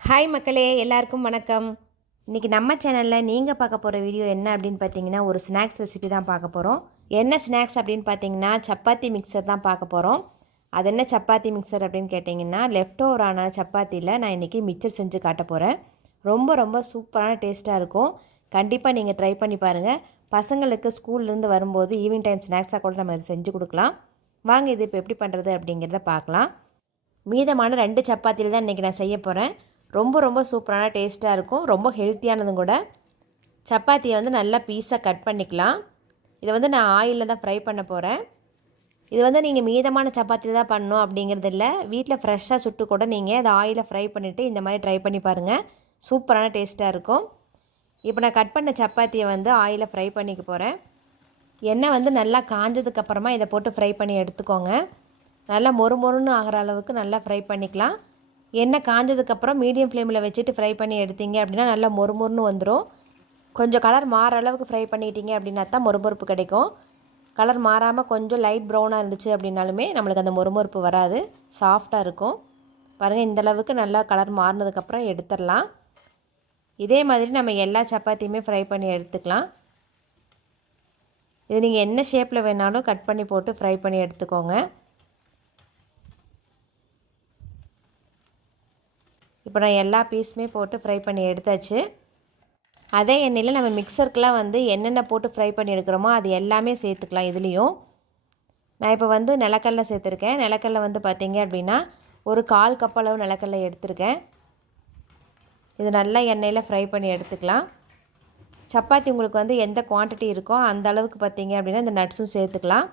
Hi மக்களே எல்லாருக்கும் வணக்கம். இன்றைக்கி நம்ம சேனலில் நீங்கள் பார்க்க போகிற வீடியோ என்ன அப்படின்னு பார்த்தீங்கன்னா ஒரு ஸ்நாக்ஸ் ரெசிபி தான் பார்க்க போகிறோம் என்ன ஸ்நாக்ஸ் அப்படின்னு பார்த்தீங்கன்னா சப்பாத்தி மிக்சர் தான் பார்க்க போகிறோம் அது என்ன சப்பாத்தி மிக்சர் அப்படின்னு கேட்டிங்கன்னா லெஃப்ட் ஓவரான சப்பாத்தியில் நான் இன்றைக்கி மிக்சர் செஞ்சு காட்ட போகிறேன் ரொம்ப ரொம்ப சூப்பரான டேஸ்ட்டாக இருக்கும். கண்டிப்பாக நீங்கள் ட்ரை பண்ணி பாருங்கள் பசங்களுக்கு ஸ்கூல்லேருந்து வரும்போது ஈவினிங் டைம் ஸ்நாக்ஸாக கூட நம்ம இது செஞ்சு கொடுக்கலாம். வாங்க இது இப்போ எப்படி பண்ணுறது அப்படிங்கிறத பார்க்கலாம். மீதமான ரெண்டு சப்பாத்தியில் தான் இன்றைக்கி நான் செய்ய போகிறேன் ரொம்ப ரொம்ப சூப்பரான டேஸ்ட்டாக இருக்கும். ரொம்ப ஹெல்த்தியானதும் கூட. சப்பாத்தியை வந்து நல்லா பீஸாக கட் பண்ணிக்கலாம். இதை வந்து நான் ஆயிலில் தான் ஃப்ரை பண்ண போகிறேன் இது வந்து நீங்கள் மீதமான சப்பாத்தியில் தான் பண்ணணும் அப்படிங்கிறது இல்லை வீட்டில் ஃப்ரெஷ்ஷாக சுட்டு கூட நீங்கள் அதை ஆயிலில் ஃப்ரை பண்ணிவிட்டு இந்த மாதிரி ட்ரை பண்ணி பாருங்கள் சூப்பரான டேஸ்ட்டாக இருக்கும். இப்போ நான் கட் பண்ண சப்பாத்தியை வந்து ஆயிலில் ஃப்ரை பண்ணிக்க போகிறேன் எண்ணெய் வந்து நல்லா காஞ்சதுக்கப்புறமா இதை போட்டு ஃப்ரை பண்ணி எடுத்துக்கோங்க. நல்லா மொறு மொறுன்னு ஆகிற அளவுக்கு நல்லா ஃப்ரை பண்ணிக்கலாம். எண்ணெய் காஞ்சதுக்கப்புறம் மீடியம் ஃப்ளேமில் வச்சுட்டு ஃப்ரை பண்ணி எடுத்தீங்க அப்படின்னா நல்லா மொறுமொறுன்னு வந்துடும் கொஞ்சம் கலர் மாற அளவுக்கு ஃப்ரை பண்ணிட்டீங்க அப்படின்னா தான் மொறுமொறுப்பு கிடைக்கும். கலர் மாறாமல் கொஞ்சம் லைட் ப்ரௌனாக இருந்துச்சு அப்படின்னாலுமே நம்மளுக்கு அந்த மொறுமொறுப்பு வராது. சாஃப்டாக இருக்கும். பாருங்கள் இந்தளவுக்கு நல்லா கலர் மாறினதுக்கப்புறம் எடுத்துடலாம். இதே மாதிரி நம்ம எல்லா சப்பாத்தியுமே ஃப்ரை பண்ணி எடுத்துக்கலாம். இது நீங்கள் என்ன ஷேப்பில் வேணாலும் கட் பண்ணி போட்டு ஃப்ரை பண்ணி எடுத்துக்கோங்க. இப்போ நான் எல்லா பீஸுமே போட்டு ஃப்ரை பண்ணி எடுத்தாச்சு. அதே எண்ணெயில் நம்ம மிக்சருக்கெலாம் வந்து என்னென்ன போட்டு ஃப்ரை பண்ணி எடுக்கிறோமோ அது எல்லாமே சேர்த்துக்கலாம் இதுலேயும். நான் இப்போ வந்து நிலக்கடலை சேர்த்துருக்கேன். நிலக்கடலை வந்து பார்த்திங்க அப்படின்னா ஒரு கால் கப் அளவு நிலக்கடலை எடுத்திருக்கேன். இது நல்லா எண்ணெயில் ஃப்ரை பண்ணி எடுத்துக்கலாம். சப்பாத்தி உங்களுக்கு வந்து எந்த குவான்டிட்டி இருக்கோ அந்த அளவுக்கு பார்த்தீங்க அப்படின்னா இந்த நட்ஸும் சேர்த்துக்கலாம்.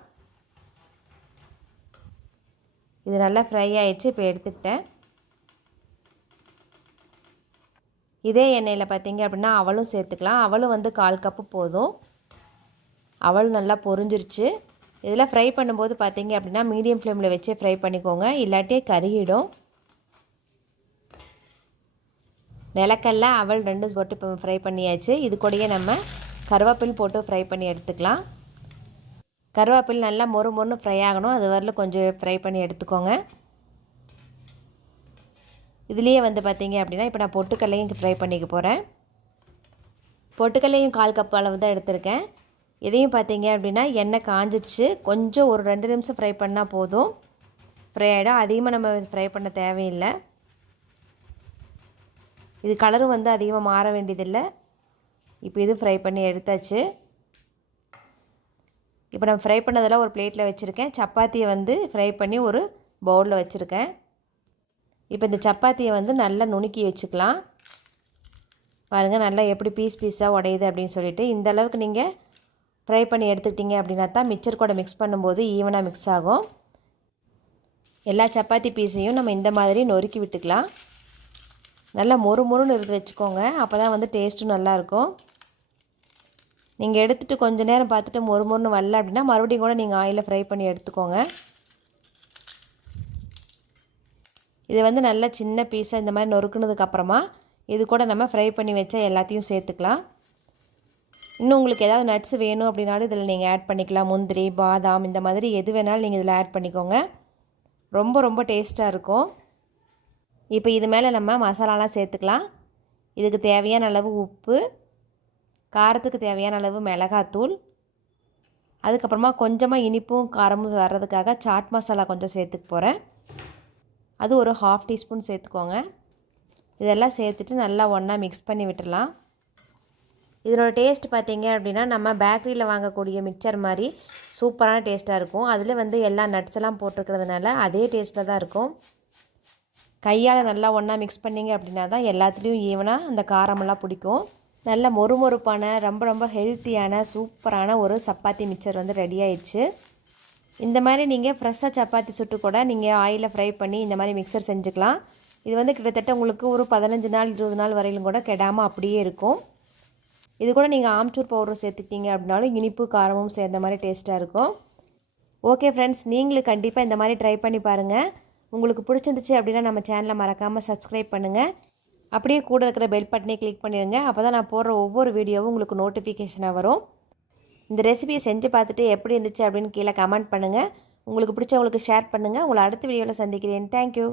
இது நல்லா ஃப்ரை ஆகிடுச்சு இப்போ எடுத்துக்கிட்டேன். இதே எண்ணெயில் பார்த்தீங்க அப்படின்னா அவளும் சேர்த்துக்கலாம். அவளும் வந்து கால் கப்பு போதும். அவள் நல்லா பொரிஞ்சிருச்சு. இதில் ஃப்ரை பண்ணும்போது பார்த்தீங்க அப்படின்னா மீடியம் ஃப்ளேமில் வச்சே ஃப்ரை பண்ணிக்கோங்க. இல்லாட்டியே கருகிடும். நிலக்கல்ல அவள் ரெண்டு போட்டு இப்போ ஃப்ரை பண்ணியாச்சு. இது கூடயே நம்ம கருவேப்பில் போட்டு ஃப்ரை பண்ணி எடுத்துக்கலாம். கருவேப்பில் நல்லா மொறு மொறுன்னு ஃப்ரை ஆகணும். அது வரல கொஞ்சம் ஃப்ரை பண்ணி எடுத்துக்கோங்க. இதுலேயே வந்து பார்த்தீங்க அப்படின்னா இப்போ நான் பொட்டுக்கல்லையும் ஃப்ரை பண்ணிக்க போகிறேன் பொட்டுக்கல்லையும் கால் கப் அளவு தான் எடுத்திருக்கேன். இதையும் பார்த்தீங்க அப்படின்னா எண்ணெய் காஞ்சிடுச்சு கொஞ்சம் ஒரு ரெண்டு நிமிஷம் ஃப்ரை பண்ணால் போதும். ஃப்ரை ஆகிடும் அதிகமாக நம்ம ஃப்ரை பண்ண தேவையில்லை. இது கலரும் வந்து அதிகமாக மாற வேண்டியதில்லை. இப்போ இது ஃப்ரை பண்ணி எடுத்தாச்சு. இப்போ நான் ஃப்ரை பண்ணதெல்லாம் ஒரு பிளேட்டில் வச்சுருக்கேன். சப்பாத்தியை வந்து ஃப்ரை பண்ணி ஒரு பவுலில் வச்சுருக்கேன். இப்போ இந்த சப்பாத்தியை வந்து நல்லா நுணுக்கி வச்சுக்கலாம். பாருங்கள் நல்லா எப்படி பீஸ் பீஸாக உடையுது அப்படின்னு சொல்லிட்டு. இந்த அளவுக்கு நீங்கள் ஃப்ரை பண்ணி எடுத்துக்கிட்டீங்க அப்படின்னா தான் மிக்சர் கூட மிக்ஸ் பண்ணும்போது ஈவனாக மிக்ஸ் ஆகும். எல்லா சப்பாத்தி பீஸையும் நம்ம இந்த மாதிரி நொறுக்கி விட்டுக்கலாம். நல்லா மொறு மொறுன்னு எடுத்து வச்சுக்கோங்க. அப்போ தான் வந்து டேஸ்ட்டும் நல்லாயிருக்கும் நீங்கள் எடுத்துகிட்டு கொஞ்சம் நேரம் பார்த்துட்டு மொறு மொறுன்னு வரல அப்படின்னா மறுபடியும் கூட நீங்கள் ஆயிலில் ஃப்ரை பண்ணி எடுத்துக்கோங்க. இது வந்து நல்லா சின்ன பீஸாக இந்த மாதிரி நொறுக்குனதுக்கப்புறமா இது கூட நம்ம ஃப்ரை பண்ணி வச்சா எல்லாத்தையும் சேர்த்துக்கலாம். இன்னும் உங்களுக்கு ஏதாவது நட்ஸ் வேணும் அப்படின்னாலும் இதில் நீங்கள் ஆட் பண்ணிக்கலாம். முந்திரி பாதாம் இந்த மாதிரி எது வேணாலும் நீங்கள் இதில் ஆட் பண்ணிக்கோங்க. ரொம்ப ரொம்ப டேஸ்ட்டாக இருக்கும். இப்போ இது மேலே நம்ம மசாலாலாம் சேர்த்துக்கலாம். இதுக்கு தேவையான அளவு உப்பு காரத்துக்கு தேவையான அளவு மிளகாத்தூள் அதுக்கப்புறமா கொஞ்சமாக இனிப்பும் காரமும் வர்றதுக்காக சாட் மசாலா கொஞ்சம் சேர்த்துக்க போகிறேன் அது ஒரு ஹாஃப் டீஸ்பூன் சேர்த்துக்கோங்க. இதெல்லாம் சேர்த்துட்டு நல்லா ஒன்றா மிக்ஸ் பண்ணி விட்டுடலாம் இதனோட டேஸ்ட் பார்த்தீங்க அப்படின்னா நம்ம பேக்கரியில் வாங்கக்கூடிய மிக்சர் மாதிரி சூப்பரான டேஸ்ட்டாக இருக்கும். அதில் வந்து எல்லா நட்ஸ் எல்லாம் போட்டிருக்கிறதுனால அதே டேஸ்ட்டில் தான் இருக்கும். கையால் நல்லா ஒன்றா மிக்ஸ் பண்ணிங்க அப்படின்னா தான் எல்லாத்துலேயும் ஈவனாக அந்த காரமெல்லாம் பிடிக்கும். நல்ல மொறுமொறுப்பான ரொம்ப ரொம்ப ஹெல்த்தியான சூப்பரான ஒரு சப்பாத்தி மிக்சர் வந்து ரெடி ஆயிடுச்சு. இந்த மாதிரி நீங்கள் ஃப்ரெஷ்ஷாக சப்பாத்தி சுட்டு கூட நீங்கள் ஆயிலில் ஃப்ரை பண்ணி இந்த மாதிரி மிக்சர் செஞ்சுக்கலாம். இது வந்து கிட்டத்தட்ட உங்களுக்கு ஒரு பதினஞ்சு நாள் இருபது நாள் வரையிலும் கூட கெடாமல் அப்படியே இருக்கும். இது கூட நீங்கள் ஆம்ச்சூர் பவுடர் சேர்த்துக்கிட்டீங்க அப்படின்னாலும் இனிப்பு காரமும் சேர்ந்த மாதிரி டேஸ்ட்டாக இருக்கும். ஓகே ஃப்ரெண்ட்ஸ் நீங்களும் கண்டிப்பாக இந்த மாதிரி ட்ரை பண்ணி பாருங்கள் உங்களுக்கு பிடிச்சிருந்துச்சு அப்படின்னா நம்ம சேனலை மறக்காமல் சப்ஸ்கிரைப் பண்ணுங்கள் அப்படியே கூட இருக்கிற பெல் பட்டனே கிளிக் பண்ணிடுங்க. அப்போ தான் நான் போடுற ஒவ்வொரு வீடியோவும் உங்களுக்கு நோட்டிஃபிகேஷனாக வரும். இந்த ரெசிபியை செஞ்சு பார்த்துட்டு எப்படி இருந்துச்சு அப்படின்னு கீழே கமெண்ட் பண்ணுங்கள் உங்களுக்கு பிடிச்சவங்களுக்கு ஷேர் பண்ணுங்கள் உங்களை அடுத்த வீடியோவில் சந்திக்கிறேன். தேங்க்யூ